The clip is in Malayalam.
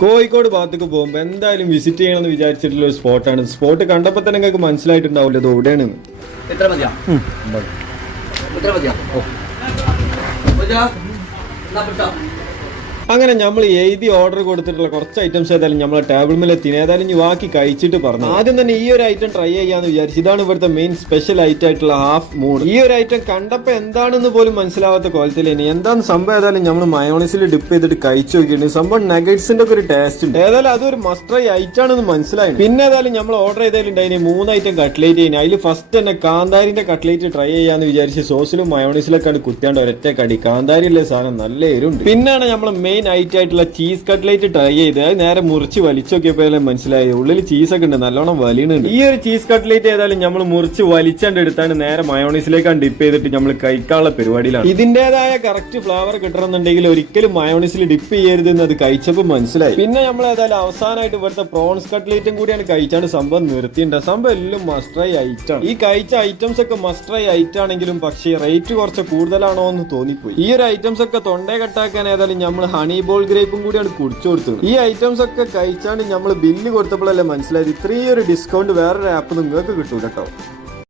കോഴിക്കോട് ഭാഗത്തേക്ക് പോകുമ്പോൾ എന്തായാലും വിസിറ്റ് ചെയ്യണമെന്ന് വിചാരിച്ചിട്ടുള്ള ഒരു സ്പോട്ടാണ്. സ്പോട്ട് കണ്ടപ്പോൾ തന്നെ നിങ്ങൾക്ക് മനസ്സിലായിട്ടുണ്ടാവില്ല ഇത് എവിടെയാണ്. അങ്ങനെ നമ്മൾ എഴുതി ഓർഡർ കൊടുത്തിട്ടുള്ള കുറച്ച് ഐറ്റംസ് ഏതായാലും നമ്മളെ ടേബിൾ മേലെ എത്തി. ഏതായാലും ഇനി ബാക്കി കഴിച്ചിട്ട് പറഞ്ഞു. ആദ്യം തന്നെ ഈ ഒരു ഐറ്റം ട്രൈ ചെയ്യാന്ന് വിചാരിച്ചു. ഇതാണ് ഇവിടുത്തെ മെയിൻ സ്പെഷ്യൽ ഐറ്റം ആയിട്ടുള്ള ഹാഫ് മൂൺ. ഈ ഒരു ഐറ്റം കണ്ടപ്പോൾ എന്താണെന്ന് പോലും മനസ്സിലാവാത്ത കോലത്തിൽ ഇനി എന്താണ് സംഭവം. ഏതായാലും നമ്മൾ മയോണൈസിൽ ഡിപ്പ് ചെയ്തിട്ട് കഴിച്ചു നോക്കിയിട്ടുണ്ട്. സംഭവം നഗറ്റ്സിന്റെ ഒക്കെ ഒരു ടേസ്റ്റ് ഉണ്ട്. ഏതായാലും അതൊരു മസ്റ്റ് ട്രൈ ഐറ്റം ആണെന്ന് മനസ്സിലായി. പിന്നെ ഏതായാലും നമ്മൾ ഓർഡർ ചെയ്തതിലുണ്ടായി 3 ഐറ്റം കട്ട്ലേറ്റ് ചെയ്യുന്നത്. അതിൽ ഫസ്റ്റ് തന്നെ കാന്താരിന്റെ കട്ട്ലേറ്റ് ട്രൈ ചെയ്യാന്ന് വിചാരിച്ച് സോസിലും മയോണൈസിലൊക്കെ കുത്തിയാണ്ട് ഒരൊറ്റ കടി. കാന്താരിയുള്ള സാധനം നല്ല എരുണ്ട്. പിന്നാണ് നമ്മൾ മെയിൻ ഐറ്റം ആയിട്ടുള്ള ചീസ് കട്ട്ലേറ്റ് ട്രൈ ചെയ്ത് അത് നേരെ മുറിച്ച് വലിച്ചൊക്കെയപ്പോഴേ മനസ്സിലായി ഉള്ളിൽ ചീസൊക്കെ ഉണ്ട്, നല്ലോണം വലിയുന്നുണ്ട്. ഈ ഒരു ചീസ് കട്ട്ലേറ്റ് ഏതായാലും നമ്മൾ മുറിച്ച് വലിച്ചാണ്ട് എടുത്താണ് നേരെ മയോണൈസിലേക്കാണ് ഡിപ്പ് ചെയ്തിട്ട് നമ്മൾ കഴിക്കാനുള്ള പരിപാടിയിലാണ്. ഇതിന്റേതായ കറക്റ്റ് ഫ്ലേവർ കിട്ടണമെന്നുണ്ടെങ്കിൽ ഒരിക്കലും മയോണൈസിൽ ഡിപ്പ് ചെയ്യരുത് എന്ന് അത് കഴിച്ചപ്പോൾ മനസ്സിലായി. പിന്നെ നമ്മൾ ഏതായാലും അവസാനമായിട്ട് ഇവിടുത്തെ പ്രോൺസ് കട്ട്ലേറ്റും കൂടിയാണ് കഴിച്ചാണ് സംഭവം നിർത്തിയിട്ടുണ്ട്. സംഭവം എല്ലാം മസ്റ്റ് ട്രൈ ഐറ്റം ആണ്. ഈ കഴിച്ച ഐറ്റംസ് ഒക്കെ മസ്റ്റ് ട്രൈ ഐറ്റം ആണെങ്കിലും പക്ഷേ റേറ്റ് കുറച്ച് കൂടുതലാണോ എന്ന് തോന്നിപ്പോയി. ഈ ഒരു ഐറ്റംസ് ഒക്കെ തൊണ്ടേ കട്ടാക്കാൻ ഏതായാലും നമ്മൾ ഹണി ബോൾ ഗ്രേപ്പും കൂടിയാണ് കുടിച്ചു കൊടുത്തത്. ഈ ഐറ്റംസ് ഒക്കെ കഴിച്ചാണ്ട് നമ്മൾ ബില്ല് കൊടുത്തപ്പോഴല്ലേ മനസ്സിലായത് ഇത്രയും ഒരു ഡിസ്കൗണ്ട് വേറൊരു ആപ്പ് നിങ്ങൾക്ക് കിട്ടൂല കേട്ടോ.